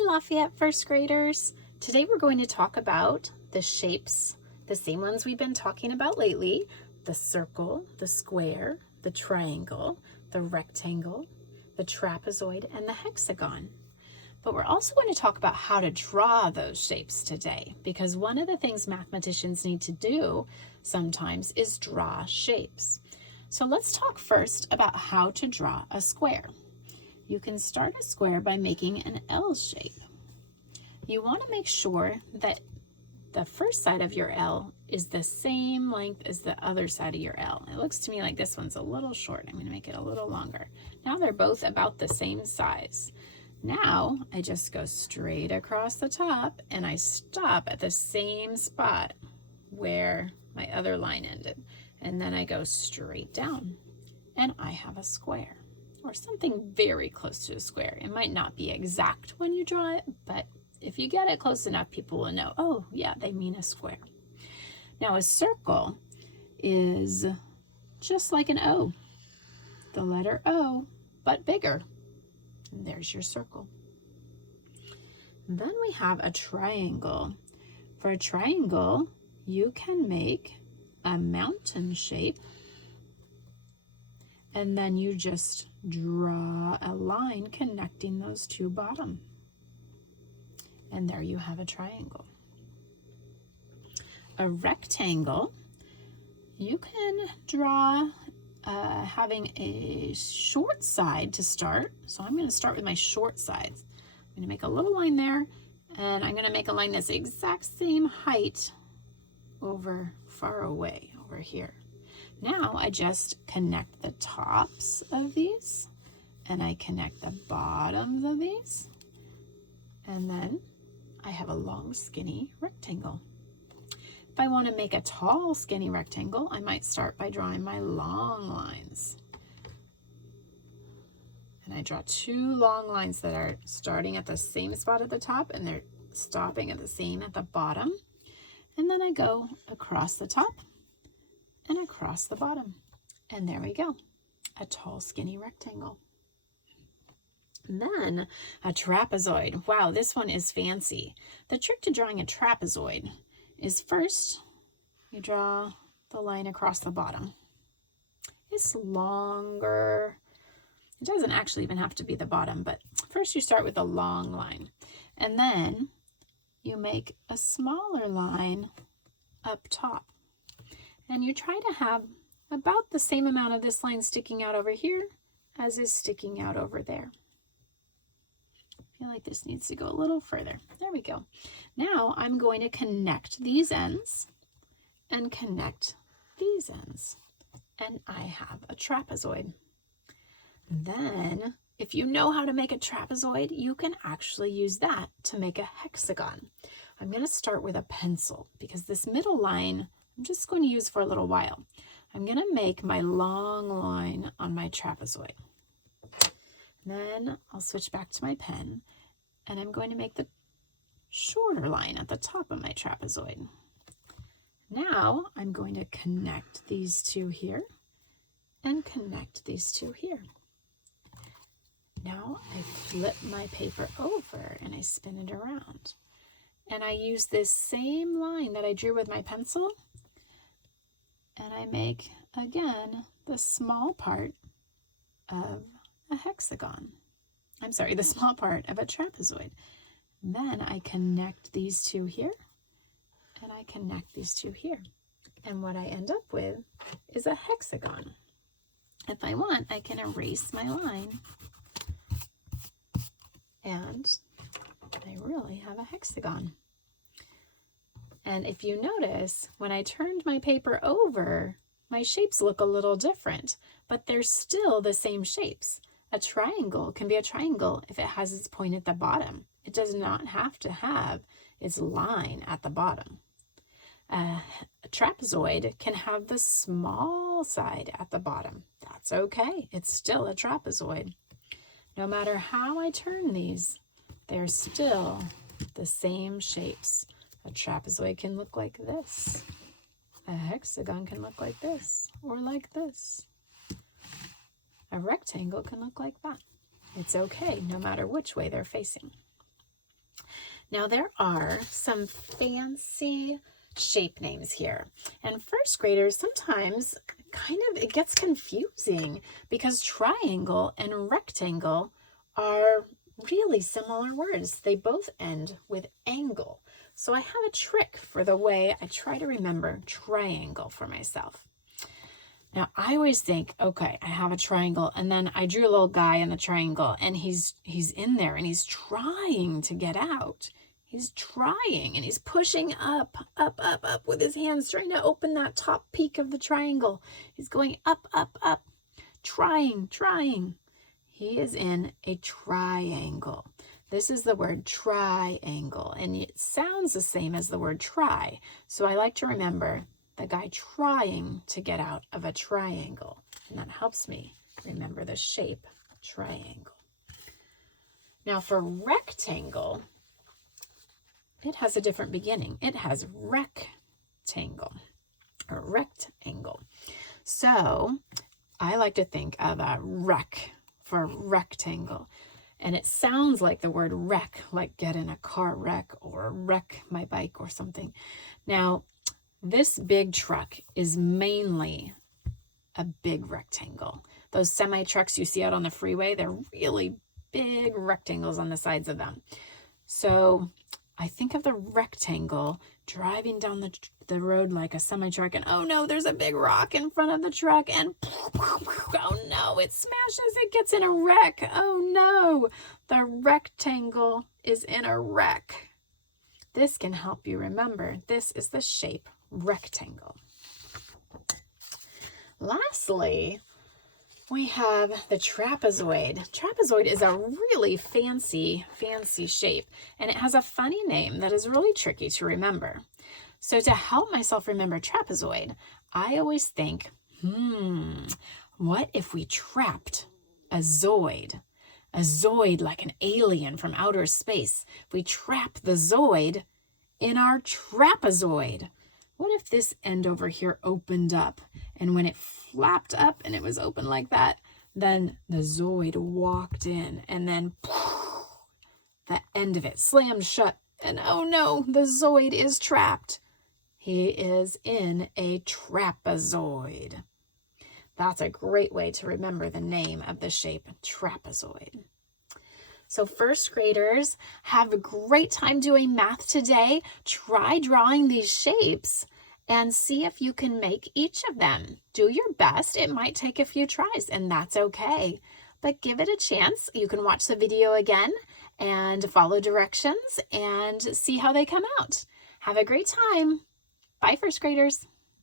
Hi Lafayette first graders. Today we're going to talk about the shapes, the same ones we've been talking about lately, the circle, the square, the triangle, the rectangle, the trapezoid, and the hexagon. But we're also going to talk about how to draw those shapes today, because one of the things mathematicians need to do sometimes is draw shapes. So let's talk first about how to draw a square. You can start a square by making an L shape. You want to make sure that the first side of your L is the same length as the other side of your L. It looks to me like this one's a little short. I'm going to make it a little longer. Now they're both about the same size. Now I just go straight across the top and I stop at the same spot where my other line ended. And then I go straight down and I have a square, or something very close to a square. It might not be exact when you draw it, but if you get it close enough, people will know, oh yeah, they mean a square. Now a circle is just like an O, the letter O, but bigger. And there's your circle. Then we have a triangle. For a triangle, you can make a mountain shape, and then you just draw a line connecting those two bottom. And there you have a triangle. A rectangle, you can draw having a short side to start. So I'm going to start with my short sides. I'm going to make a little line there, and I'm going to make a line that's the exact same height over far away over here. Now I just connect the tops of these, and I connect the bottoms of these, and then I have a long skinny rectangle. If I want to make a tall skinny rectangle, I might start by drawing my long lines. And I draw two long lines that are starting at the same spot at the top and they're stopping at the same at the bottom. And then I go across the top and across the bottom. And there we go, a tall skinny rectangle. And then a trapezoid. Wow, this one is fancy. The trick to drawing a trapezoid is first you draw the line across the bottom. It's longer. It doesn't actually even have to be the bottom, but first you start with a long line. And then you make a smaller line up top. And you try to have about the same amount of this line sticking out over here as is sticking out over there. I feel like this needs to go a little further. There we go. Now I'm going to connect these ends and connect these ends. And I have a trapezoid. Then, if you know how to make a trapezoid, you can actually use that to make a hexagon. I'm going to start with a pencil because this middle line I'm just going to use for a little while. I'm going to make my long line on my trapezoid. Then I'll switch back to my pen and I'm going to make the shorter line at the top of my trapezoid. Now I'm going to connect these two here and connect these two here. Now I flip my paper over and I spin it around. And I use this same line that I drew with my pencil and I make, again, the small part of a hexagon. I'm sorry, the small part of a trapezoid. Then I connect these two here and I connect these two here. And what I end up with is a hexagon. If I want, I can erase my line and I really have a hexagon. And if you notice, when I turned my paper over, my shapes look a little different, but they're still the same shapes. A triangle can be a triangle if it has its point at the bottom. It does not have to have its line at the bottom. A trapezoid can have the small side at the bottom. That's okay. It's still a trapezoid. No matter how I turn these, they're still the same shapes. A trapezoid can look like this. A hexagon can look like this or like this. A rectangle can look like that. It's okay, no matter which way they're facing. Now there are some fancy shape names here. And first graders, sometimes it gets confusing because triangle and rectangle are really similar words. They both end with angle. So I have a trick for the way I try to remember triangle for myself. Now I always think, okay, I have a triangle, and then I drew a little guy in the triangle, and he's in there and he's trying to get out. He's trying and he's pushing up, up, up, up with his hands, trying to open that top peak of the triangle. He's going up, up, up, trying. He is in a triangle. This is the word triangle, and it sounds the same as the word try. So I like to remember the guy trying to get out of a triangle, and that helps me remember the shape triangle. Now for rectangle, it has a different beginning. It has rectangle. So I like to think of a rec for rectangle. And it sounds like the word wreck, like get in a car wreck or wreck my bike or something. Now, this big truck is mainly a big rectangle. Those semi trucks you see out on the freeway, they're really big rectangles on the sides of them. So I think of the rectangle driving down the road like a semi-truck, and oh no, there's a big rock in front of the truck, and oh no, it smashes, it gets in a wreck. Oh no, the rectangle is in a wreck. This can help you remember. This is the shape rectangle. Lastly, we have the trapezoid. Trapezoid is a really fancy shape, and it has a funny name that is really tricky to remember. So to help myself remember trapezoid, I always think, what if we trapped a zoid? A zoid like an alien from outer space. If we trap the zoid in our trapezoid. What if this end over here opened up, and when it flapped up and it was open like that, then the zoid walked in, and then the end of it slammed shut, and oh no, the zoid is trapped. He is in a trapezoid. That's a great way to remember the name of the shape trapezoid. So first graders, have a great time doing math today. Try drawing these shapes and see if you can make each of them. Do your best. It might take a few tries, and that's okay. But give it a chance. You can watch the video again and follow directions and see how they come out. Have a great time. Bye, first graders.